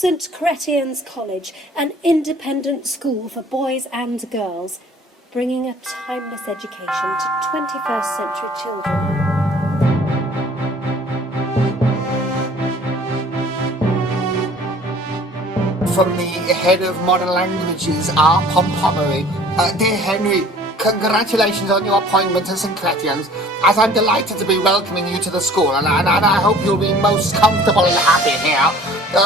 St Chretien's College, an independent school for boys and girls, bringing a timeless education to 21st century children. From the head of modern languages, R. Pompomery. Dear Henry, congratulations on your appointment to St Cretien's, as I'm delighted to be welcoming you to the school, and I hope you'll be most comfortable and happy here.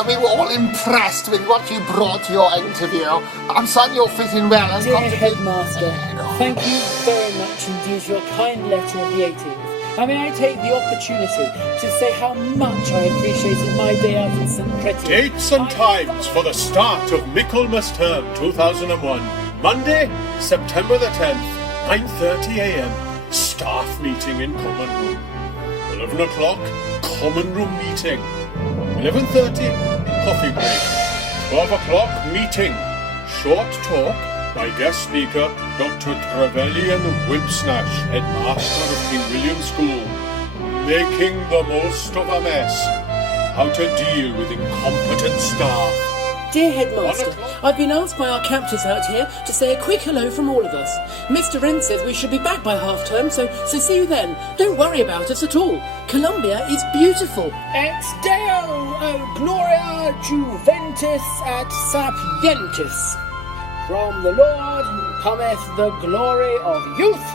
We were all impressed with what you brought to your interview. I'm certain you'll fit in well and Dear contribute. Headmaster, thank you very much indeed for your kind letter of the 18th. May I take the opportunity to say how much I appreciated my day out in St Cretien. Dates and times for the start of Michaelmas Term 2001. Monday, September the 10th, 9:30 a.m. Staff meeting in Common Room. 11 o'clock, Common Room meeting. 11:30, coffee break. 12 o'clock, meeting. Short talk by guest speaker, Dr. Trevelyan Whipsnatch, headmaster of King William School. Making the most of a mess. How to deal with incompetent staff. Dear Headmaster, I've been asked by our captors out here to say a quick hello from all of us. Mr. Wren says we should be back by half-term, so see you then. Don't worry about us at all. Columbia is beautiful. Ex Deo, Gloria Juventus et Sapientis. From the Lord cometh the glory of youth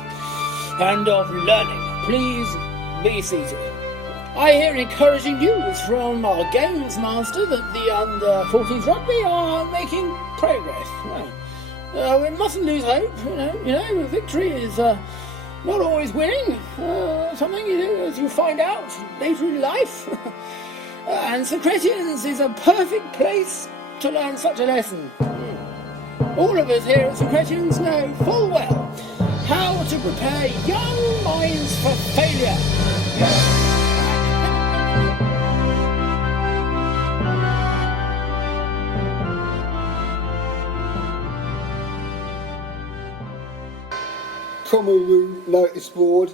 and of learning. Please be seated. I hear encouraging news from our games master that the under-14s rugby are making progress. Well, we mustn't lose hope. You know, victory is not always winning. Something you do as you find out later in life. And St Cretien's is a perfect place to learn such a lesson. All of us here at St Cretien's know full well how to prepare young minds for failure. Common Room notice board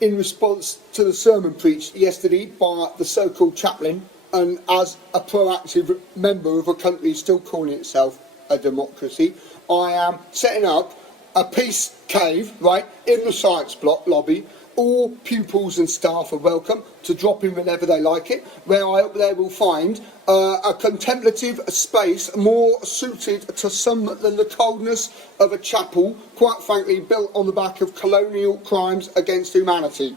in response to the sermon preached yesterday by the so-called chaplain, and as a proactive member of a country still calling itself a democracy, I am setting up a peace cave right in the science block lobby. All pupils and staff are welcome to drop in whenever they like it, where I hope they will find a contemplative space more suited to some than the coldness of a chapel, quite frankly built on the back of colonial crimes against humanity.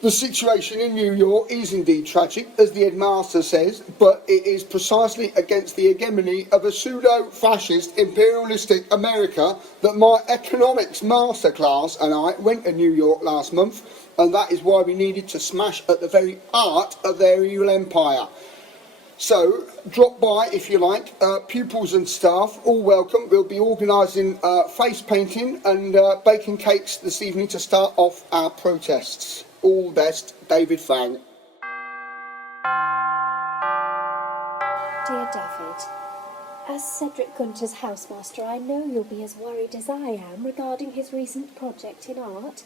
The situation in New York is indeed tragic, as the headmaster says, but it is precisely against the hegemony of a pseudo-fascist imperialistic America that my economics masterclass and I went to New York last month, and that is why we needed to smash at the very heart of their evil empire. So, drop by if you like, pupils and staff, all welcome. We'll be organising face painting and baking cakes this evening to start off our protests. All best, David Fang. Dear David, as Cedric Gunter's housemaster, I know you'll be as worried as I am regarding his recent project in art.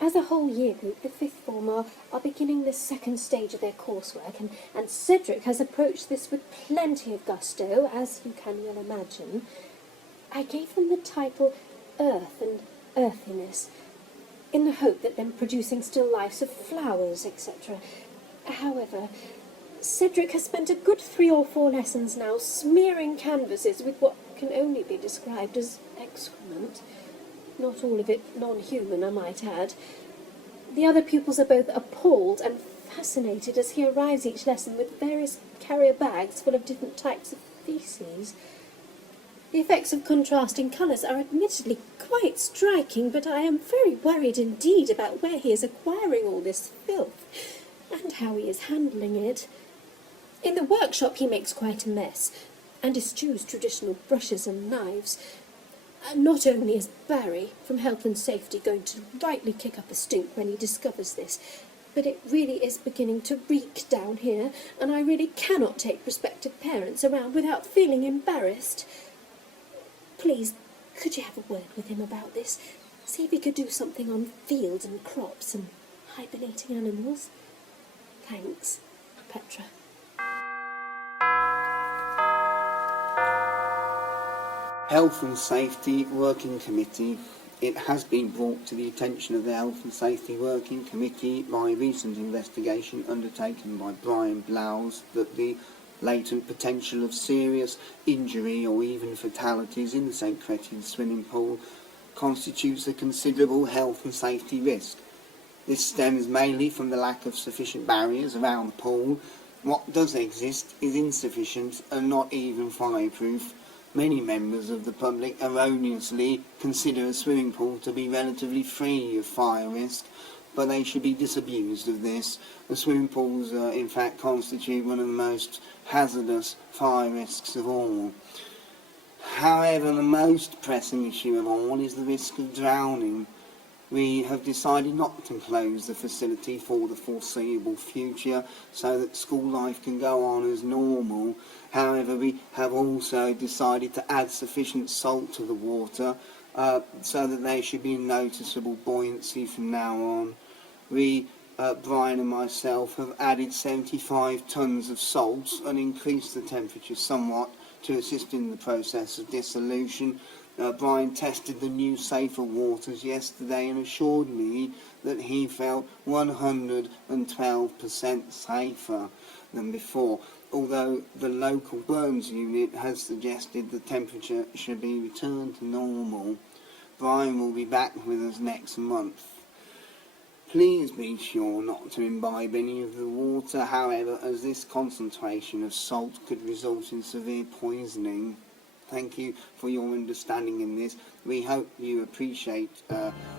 As a whole year group, the fifth form are beginning the second stage of their coursework, and Cedric has approached this with plenty of gusto, as you can well imagine. I gave them the title Earth and Earthiness, in the hope that them producing still lifes of flowers, etc. However, Cedric has spent a good 3 or 4 lessons now smearing canvases with what can only be described as excrement. Not all of it non-human, I might add. The other pupils are both appalled and fascinated as he arrives each lesson with various carrier bags full of different types of feces. The effects of contrasting colours are admittedly quite striking, but I am very worried indeed about where he is acquiring all this filth, and how he is handling it. In the workshop he makes quite a mess, and eschews traditional brushes and knives. Not only is Barry, from Health and Safety, going to rightly kick up a stink when he discovers this, but it really is beginning to reek down here, and I really cannot take prospective parents around without feeling embarrassed. Please, could you have a word with him about this? See if he could do something on fields and crops and hibernating animals. Thanks, Petra. Health and Safety Working Committee. It has been brought to the attention of the Health and Safety Working Committee by a recent investigation undertaken by Brian Blowes that the latent potential of serious injury or even fatalities in the St Cretien swimming pool constitutes a considerable health and safety risk. This stems mainly from the lack of sufficient barriers around the pool. What does exist is insufficient and not even fireproof. Many members of the public erroneously consider a swimming pool to be relatively free of fire risk, but they should be disabused of this. The swimming pools in fact constitute one of the most hazardous fire risks of all. However, the most pressing issue of all is the risk of drowning. We have decided not to close the facility for the foreseeable future so that school life can go on as normal. However, we have also decided to add sufficient salt to the water so that there should be noticeable buoyancy from now on. We, Brian and myself, have added 75 tonnes of salt and increased the temperature somewhat to assist in the process of dissolution. Brian tested the new safer waters yesterday and assured me that he felt 112% safer than before, although the local burns unit has suggested the temperature should be returned to normal. Brian will be back with us next month. Please be sure not to imbibe any of the water, however, as this concentration of salt could result in severe poisoning. Thank you for your understanding in this. We hope you appreciate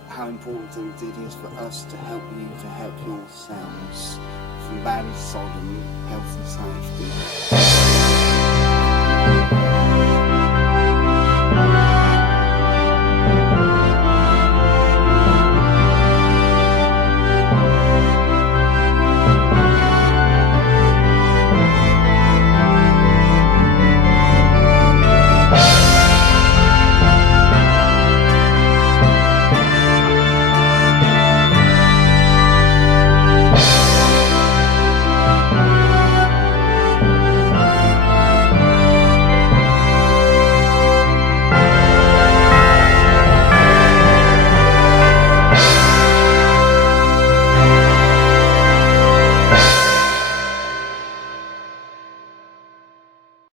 how important it is for us to help you to help yourselves. From Barry Sodom, Health and Safety.